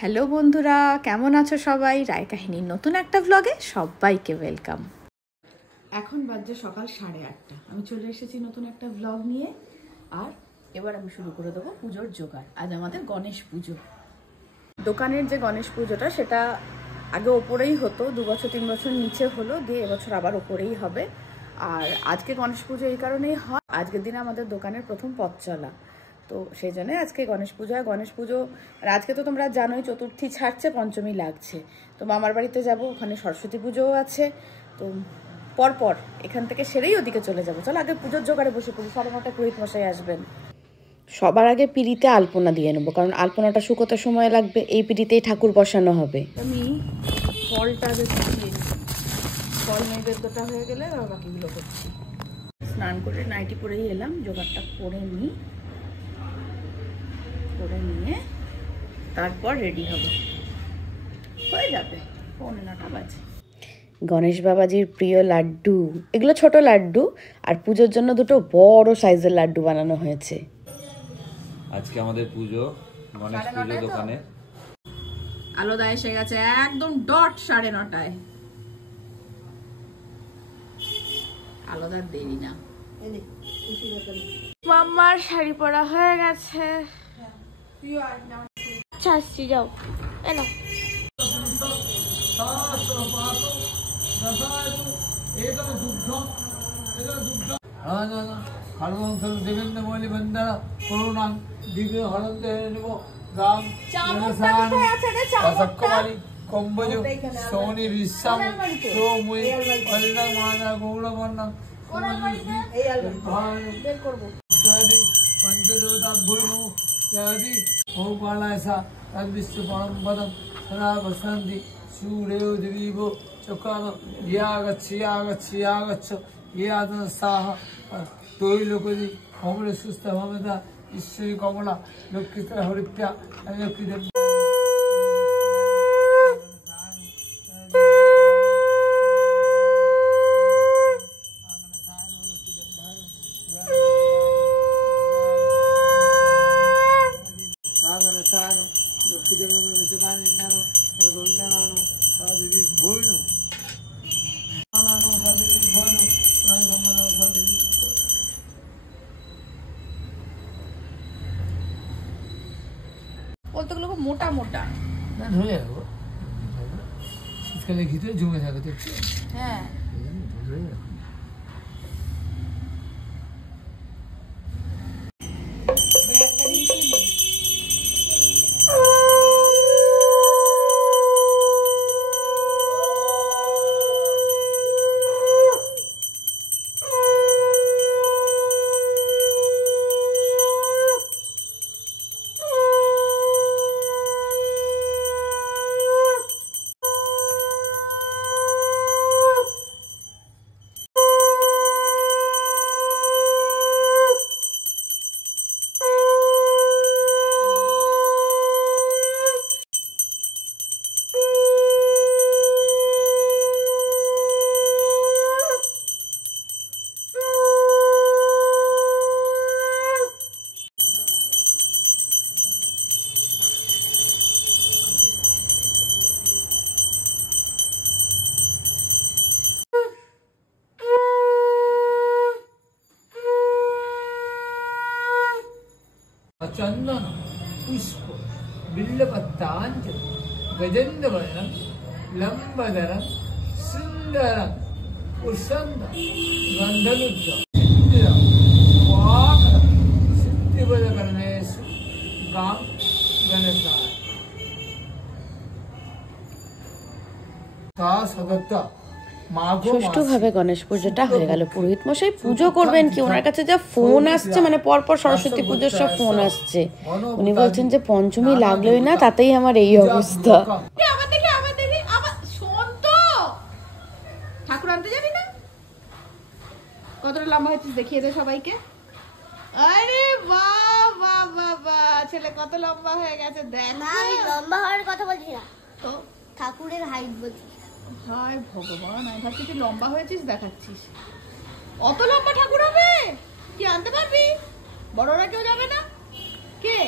Hello বন্ধুরা, কেমন আছো সবাই? রায় কাহিনীর নতুন একটা ব্লগে সবাইকে ওয়েলকাম। এখন বাজে সকাল 8:30। আমি চলে এসেছি নতুন একটা ব্লগ নিয়ে। আর এবার আমি শুরু করে দেবো পুজোর জোগাড়। আজ আমাদের গণেশ পুজো। দোকানের যে গণেশ পুজোটা সেটা আগে ওপরেই হতো, 2 বছর 3 বছর নিচে হলো, দিয়ে এবছর আবার ওপরেই হবে। আর আজকে গণেশ পুজো এই কারণেই হয়, আজকের দিনে আমাদের দোকানের প্রথম পথ চলা, তো সেই জন্য আজকে গণেশ পুজো হয়। গণেশ পুজো আর আজকে তো তোমরা জানোই চতুর্থী ছাড়ছে, পঞ্চমী লাগছে। তো মামার বাড়িতে যাব, ওখানে সরস্বতী পুজোও আছে। তো পরপর এখান থেকে সেরেই ওদিকে চলে যাবো। চলো আগে পুজোর জোগাড়ে বসে পড়ি, 9:30 পুরোহিত মশাই আসবেন। সবার আগে পিঁড়িতে আলপনা দিয়ে নেবো, কারণ আলপনাটা শুকোতে সময় লাগবে। এই পিঁড়িতেই ঠাকুর বসানো হবে। আমি ফলটা আগে গুছিয়ে নিই, ফল নৈবেদ্যটা হয়ে গেলে বাকিগুলো করছি। স্নান করে নাইটি পরেই এলাম, জোগাড়টা করে নিই, করে নিয়ে তারপর রেডি হব, হয়ে যাবে 9:45 বাজে। গণেশ বাবাজির প্রিয় লাড্ডু, এগুলো ছোট লাড্ডু, আর পুজোর জন্য দুটো বড় সাইজের লাড্ডু বানানো হয়েছে। আজকে আমাদের পুজো, গণেশ পুজো দোকানে আলোদা এসে গেছে একদম ডট 9:30। আলোদার দেরি না। মাম্মার শাড়ি পরা হয়ে গেছে। চাচ্ছি যাও এনো। দেবেন্দ্র মৌলি বন্দা করুণাং দিব্য হরন্তে নেব রাম সক্ষমানি কম্বজ সৌনি বিশ্বাম সৌময়ী অলিনা মানা গৌরবর্ণা পঞ্চদেবতা ভূর্ণু ইত্যাদি বহুপালায়সা তদ্বিশ্ব পরম পদম সদা বসন্তি সুরেও দেবীব চকাম ইয়াগচ্ছ ইয়াদন সাহ তৈলোকদি কমলে সুস্থ ভবতা ঈশ্বরী কমলা লক্ষ্মীত হরিপ্যা লক্ষ্মী দেব লক্ষ্মী দেব গোবিন্দানো সাদেবী ভৈনু বলতেগুলো খুব মোটা মোটা না, ধরে যাবো শীতকালে ঘিতে জমে থাকে দেখছি। হ্যাঁ ধরে যাবো। চন্দন পুষ্প বিল্লপত্রাঞ্জলি গজেন্দ্রবর্ণম লম্বধরম সুন্দরম উষন্ত গন্ধলুব্ধ সিদ্ধিবদকরণেষু গাম গণেশায় তা সদত্তা। সুষ্ঠুভাবে গণেশ পুজোটা হয়ে গেল। পুরোহিত মশাই পুজো করবেন কি, ওনার কাছে যা ফোন আসছে, মানে পরপর সরস্বতী পুজোর সব ফোন আসছে। উনি বলছেন যে পঞ্চমী লাগলোই না, তাতেই আমার এই অবস্থা। ঠাকুর আনতে যাবি না? কতটা লম্বা হয়েছিস দেখিয়ে দে সবাইকে। আরে বাহ বাহ বাহ বাহ, ছেলে কত লম্বা হয়ে গেছে দেখ। না, আমি লম্বা হওয়ার কথা বলছি না, তো ঠাকুরের হাইট বলছি। হায় ভগবান, আমি ভাবছি তুই লম্বা হয়েছিস দেখাচ্ছিস। অত লম্বা ঠাকুর হবে? কি আনতে পারবি? বড়রা কেউ যাবে না? কে?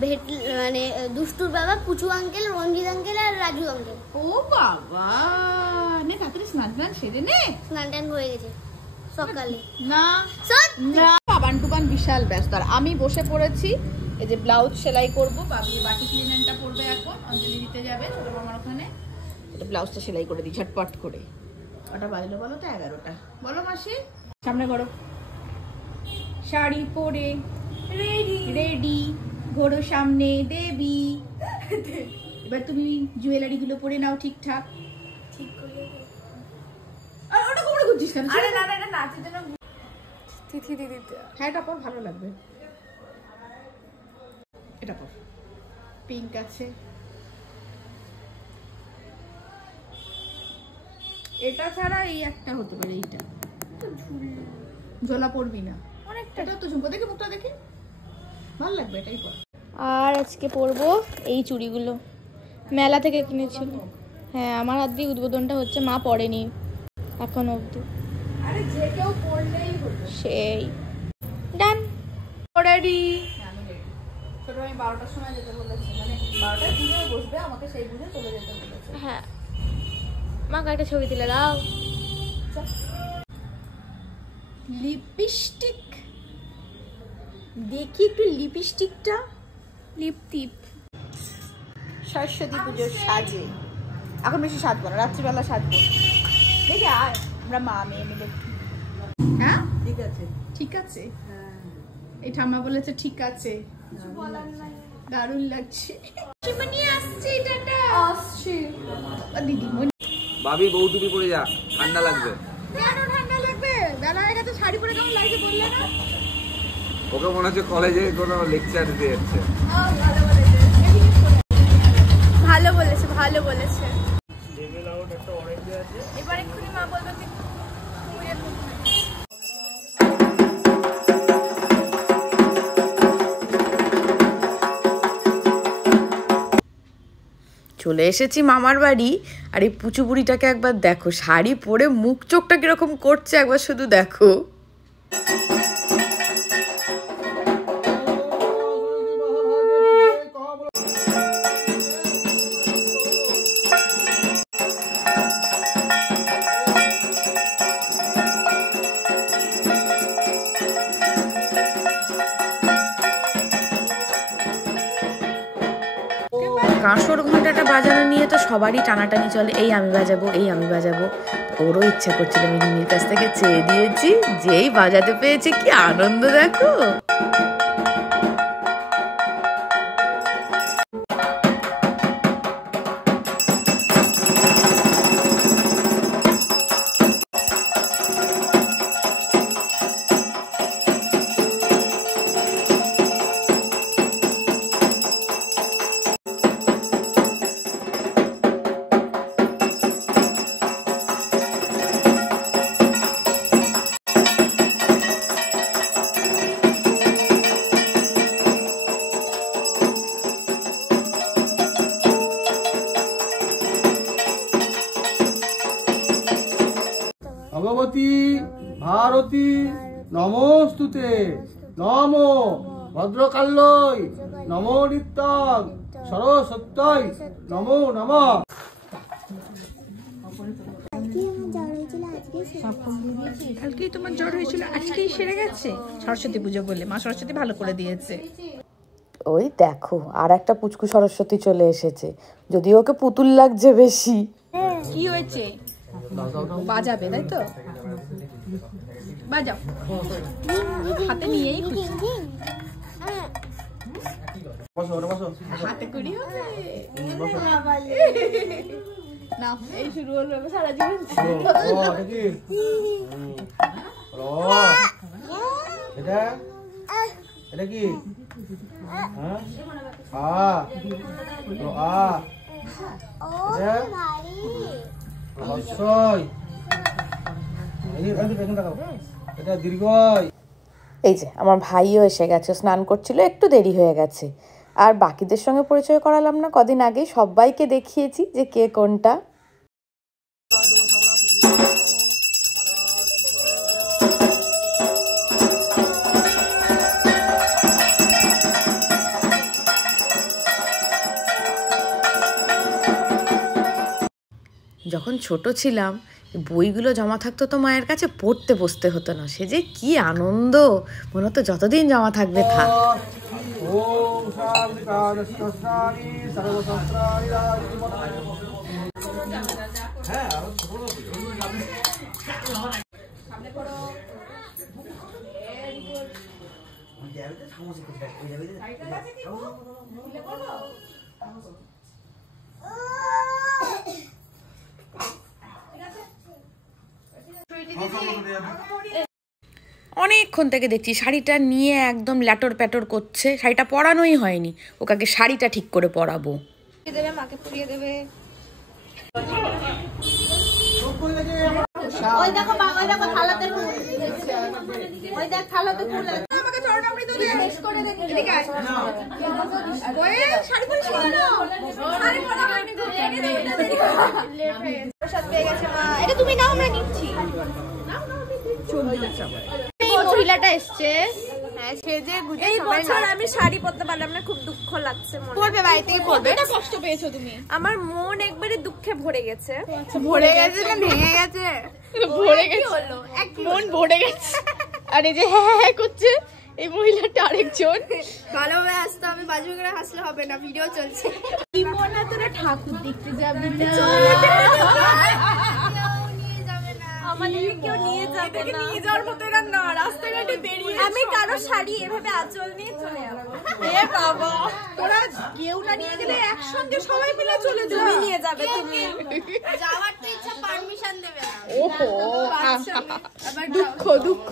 মানে দুষ্টুর বাবা, পুচু আঙ্কেল, রঞ্জিত আঙ্কেল আর রাজু আঙ্কেল। ও বাবা, নে তাড়াতাড়ি স্নান সেরে নে। স্নান টান হয়ে গেছে সকালে। না সত্যি? না, বাবান টুবান বিশাল ব্যস্ত। আর আমি বসে পড়েছি, এই যে ব্লাউজ সেলাই করবো। বাবি বাটি ক্লিনারটা পরবে, এখন অঞ্জলি দিতে যাবে ছোট মামার ওখানে। এটা ব্লাউজটা সেলাই করে দিই ঝটপট করে। ওটা বাজলো বলো তো 11টা। বলো মাসি, সামনে করো। শাড়ি পরে রেডি রেডি, ঘোড়ো সামনে দেবী। এবার তুমি জুয়েলারি গুলো পরে নাও ঠিকঠাক। ঠিক করে আর ওটা কোমরে গুছিস কেন? আরে না না, এটা নাচের জন্য তিথি দিদিতে। হ্যাঁ, এটা পর, ভালো লাগবে। এটা পর, পিঙ্ক আছে। এটা ছাড়া এই একটা হতে পারে, এইটা ঝোলা পরবি না অনেকটা। এটা তো ঝুমকো, দেখে মুখটা দেখে ভালো লাগবে, এটাই পর। আর আজকে পরবো এই চুড়িগুলো, মেলা থেকে কিনেছিল। হ্যাঁ, আমার হাত দিয়ে উদ্বোধনটা হচ্ছে, মা পড়েনি এখন অবধি। আরে যে কেউ পরলেই হলো। সেই ডান রেডি। আমি ready। ছোট আমি 12টার সময় যেতে বলেছি, মানে 12টায় বুঝে বসবে, আমাকে সেই বুঝে চলে যেতে বলেছে। হ্যাঁ, মা একটা ছবি তুলে দাও। লিপস্টিক দেখি একটু, লিপস্টিকটা। লিপ টিপ। সরস্বতী পুজোর সাজে এখন বেশি সাজবো না, রাত্রিবেলা সাজবো। দেখি আয়, আমরা মা মেয়ে মিলে। হ্যাঁ ঠিক আছে, ঠিক আছে। এই ঠাম্মা বলেছে ঠিক আছে, দারুণ লাগছে। শিবানী আসছে, টাটা আসছে। দিদি ভাবি বউ টুপি পরে যা, ঠান্ডা লাগবে। কেন ঠান্ডা লাগবে? বেলা হয়ে গেছে, শাড়ি পরে কেমন লাগছে বললে না? ওকে মনে হচ্ছে কলেজে কোনো লেকচার দিতে যাচ্ছে। ভালো বলেছে, ভালো বলেছে। এবার এক্ষুনি মা বলবে তুই পুজোর মুখ দেখ। চলে এসেছি মামার বাড়ি। আর এই পুচু বুড়িটাকে একবার দেখো, শাড়ি পরে মুখ চোখটা কিরকম করছে একবার শুধু দেখো। কাঁসর ঘন্টাটা বাজানো নিয়ে তো সবারই টানাটানি চলে, এই আমি বাজাবো, এই আমি বাজাবো। ওরও ইচ্ছা করছিল, মিনির কাছ থেকে চেয়ে দিয়েছি, যেই বাজাতে পেয়েছে কি আনন্দ দেখো। ভগবতী ভারতী নমস্তুতে, নমো ভদ্রকাল্যই, নমো নিত্যং সরস্বত্যই, নমো নমঃ। কালকেই তোমার জ্বর হয়েছিল, আজকেই সেরে গেছে। সরস্বতী পুজো বলে মা সরস্বতী ভালো করে দিয়েছে। ওই দেখো, আর একটা পুচকু সরস্বতী চলে এসেছে, যদিও ওকে পুতুল লাগছে বেশি। কি হয়েছে? বাজাবে তাই তো, বাজাও, হাতে নিয়েই খুশি। হাতে করি হবে না, এই শুরু হলো সারা জীবন। এটা কি? এই যে আমার ভাইও এসে গেছে, স্নান করছিল, একটু দেরি হয়ে গেছে। আর বাকিদের সঙ্গে পরিচয় করালাম না, কদিন আগে সবাইকে দেখিয়েছি যে কে কোনটা। যখন ছোট ছিলাম বইগুলো জমা থাকতো তো মায়ের কাছে, পড়তে বসতে হতো না। সে যে কি আনন্দ, মনে হতো যতদিন জমা থাকবে থাক। ওম শান্তি কারস্তানি সর্বশস্ত্রানি অনেকক্ষণ থেকে দেখছি শাড়িটা নিয়ে একদম ল্যাটর প্যাটর করছে। শাড়িটা পরানোই হয়নি, ওকে আগে শাড়িটা ঠিক করে পরাবো। দেবে, মাকে পরিয়ে দেবে। ওই দেখো ওই দেখো থালাতে ফুল, ওই দেখ থালাতে ফুল আছে। আমাকে চরণামৃত দিয়ে শেষ করে দে। এদিকে আয়। ওই শাড়ি পরিস না। শাড়ি পরা হয়নি তো। প্রসাদ পেয়ে গেছে মা। এটা তুমি নাও, আমরা নিচ্ছি। এই মহিলাটা এসছে, হ্যাঁ সেজে গুজে এই সবাই বছর আমি শাড়ি পরতে পারলাম না, খুব দুঃখ লাগছে মনে। পড়বে, বাড়ি থেকে পড়বে। এটা কষ্ট পেয়েছো তুমি? আমার মন একবারে দুঃখে ভরে গেছে। ভরে গেছে না ভেঙে গেছে? ভরে গেছে, হলো মন ভরে গেছে। আর এই যে হ্যাঁ হ্যাঁ করছে এই মহিলাটা আরেকজন। ভালোভাবে আসতে হবে, বাজু করে হাসলে হবে না, ভিডিও চলছে। কি মনে তোরা ঠাকুর দেখতে যাবি না? আমাদেরকে কেউ নিয়ে যাবে না, নিয়ে যাওয়ার মতো এরা না, রাস্তাঘাটে বেরিয়ে আমি কারো শাড়ি এভাবে আঁচল নিয়ে চলে যাবো। এ বাবা, তোরা কেউ না নিয়ে গেলে একসঙ্গে সবাই মিলে চলে যাবে। তুমি নিয়ে যাবে, তুমি যাওয়ার তো ইচ্ছা, পারমিশন দেবে না। ওহো, দুঃখ দুঃখ।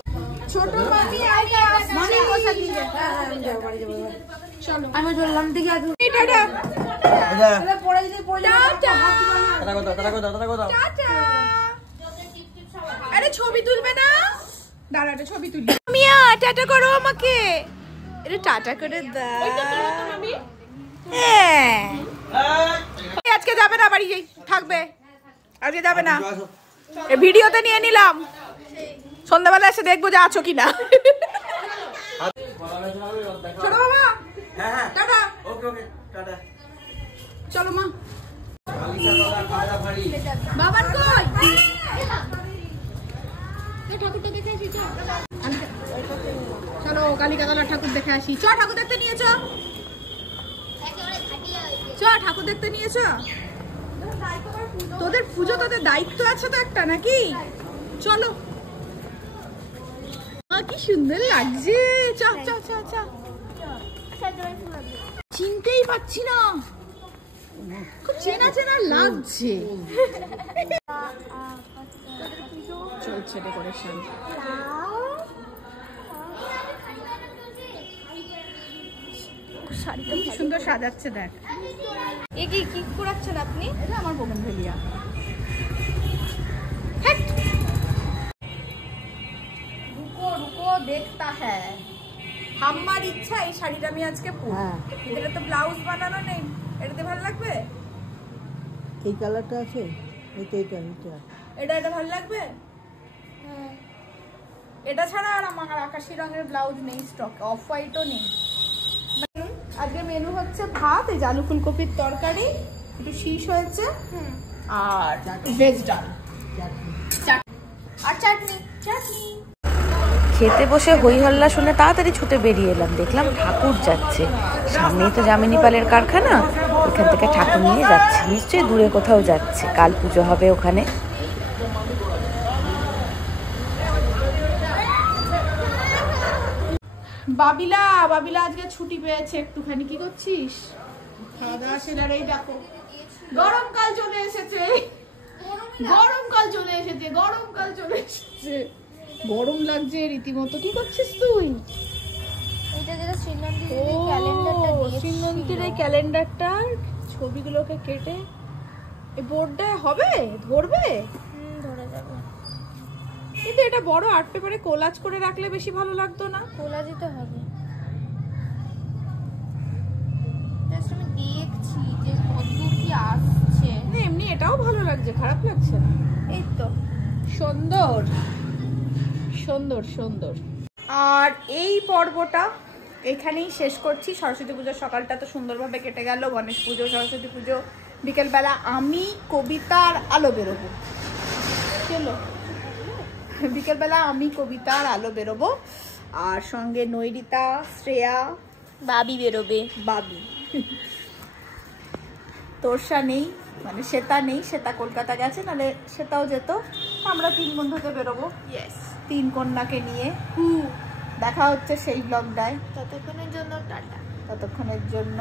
ছোট মামি মনে পোশাক নিয়ে চলো আমি বললাম দেখি আজ টাটা পড়ে যদি পড়ে টাটা টাটা। টাটা। আরে ছবি তুলবে না? দাঁড়া, একটা ছবি তুলি। মিয়া টাটা করো আমাকে, এটা টাটা করে দাও। হ্যাঁ। আজকে যাবে না, বাড়ি থাকবে, আজকে যাবে না। এই ভিডিওতে নিয়ে নিলাম, সন্ধ্যাবেলা এসে দেখবো যে আছো কিনা। ছোট বাবা টাটা। চলো মা। বাবার কই? ঠাকুরটা দেখে আসি তো। চলো কালিকাতলা ঠাকুর দেখে আসি। চ ঠাকুর দেখতে নিয়েছ? একেবারে ঘাটিয়া হয়েছে। চ ঠাকুর দেখতে নিয়েছ? তোদের পুজো, তোদের দায়িত্ব আছে তো একটা, নাকি? চলো। কি সুন্দর লাগছে। চ চ চ চ। চিনতেই পাচ্ছি না, খুব চেনা চেনা লাগছে। চলছে ডেকোরেশন। শাড়িটা কি সুন্দর সাজাচ্ছে, দেখ। এ কি কি করাচ্ছেন আপনি? এটা আমার বোগেনভেলিয়া। রুকো রুকো দেখতা হ্যাঁ। আমার ইচ্ছা এই শাড়িটা আমি আজকে পরবো। এটা তো ব্লাউজ বানানো নেই, এটাতে ভালো লাগবে। এই কালারটা আছে, এটা এটা ভালো লাগবে। এটা ছাড়া আর আমার আকাশি রঙের ব্লাউজ নেই স্টক, অফ হোয়াইটও নেই। আজকে মেনু হচ্ছে ভাত, এই আলু ফুলকপির তরকারি, একটু শীষ হয়েছে, আর ভেজ ডাল আর চাটনি। চাটনি খেতে বসে হই হল্লা শুনে তাড়াতাড়ি ছুটে বেরিয়ে এলাম। দেখলাম ঠাকুর যাচ্ছে, সামনেই তো যামিনী পালের কারখানা, ওখান থেকে ঠাকুর নিয়ে যাচ্ছে। নিশ্চয়ই দূরে কোথাও যাচ্ছে, কাল পুজো হবে ওখানে। বাবিলা বাবিলা আজকে ছুটি পেয়েছে একটুখানি। কি করছিস? খাওয়া দাওয়া সেরার। এই দেখো গরমকাল চলে এসেছে, গরমকাল চলে এসেছে, গরমকাল চলে এসেছে। গরম লাগছে রীতিমতো। কি করছিস তুই? এটা যেটা শ্রীনন্দীর ও ক্যালেন্ডারটা দিয়েছি। শ্রীনন্দীর এই ক্যালেন্ডারটার ছবিগুলোকে কেটে এই বোর্ডটায় হবে, ধরবে। ধরে যাবে। কিন্তু এটা বড় আর্ট পেপারে কোলাজ করে রাখলে বেশি ভালো লাগতো না? কোলা দিতে হবে। জাস্ট আমি দেখছি যে কতদূর কি আসছে। না এমনি এটাও ভালো লাগছে, খারাপ লাগছে না। এই তো সুন্দর সুন্দর সুন্দর। আর এই পর্বটা এখানেই শেষ করছি। সরস্বতী পুজোর সকালটা তো সুন্দরভাবে কেটে গেল, গণেশ পুজো, সরস্বতী পুজো, বিকেলবেলা আমি, কবিতা আর আলো বেরোবো। চলো বিকেলবেলা আমি, কবিতা আর আলো বেরোবো, আর সঙ্গে নৈরিতা, শ্রেয়া, বাবি বেরোবে। বাবি। তোরসা নেই, মানে শ্বেতা নেই, শ্বেতা কলকাতা গেছে, নাহলে শ্বেতাও যেত। আমরা 3 বন্ধুতে বেরোবো। ইয়েস। 3 কন্যাকে নিয়ে দেখা হচ্ছে সেই ব্লগটায়। ততক্ষণের জন্য টাটা। ততক্ষণের জন্য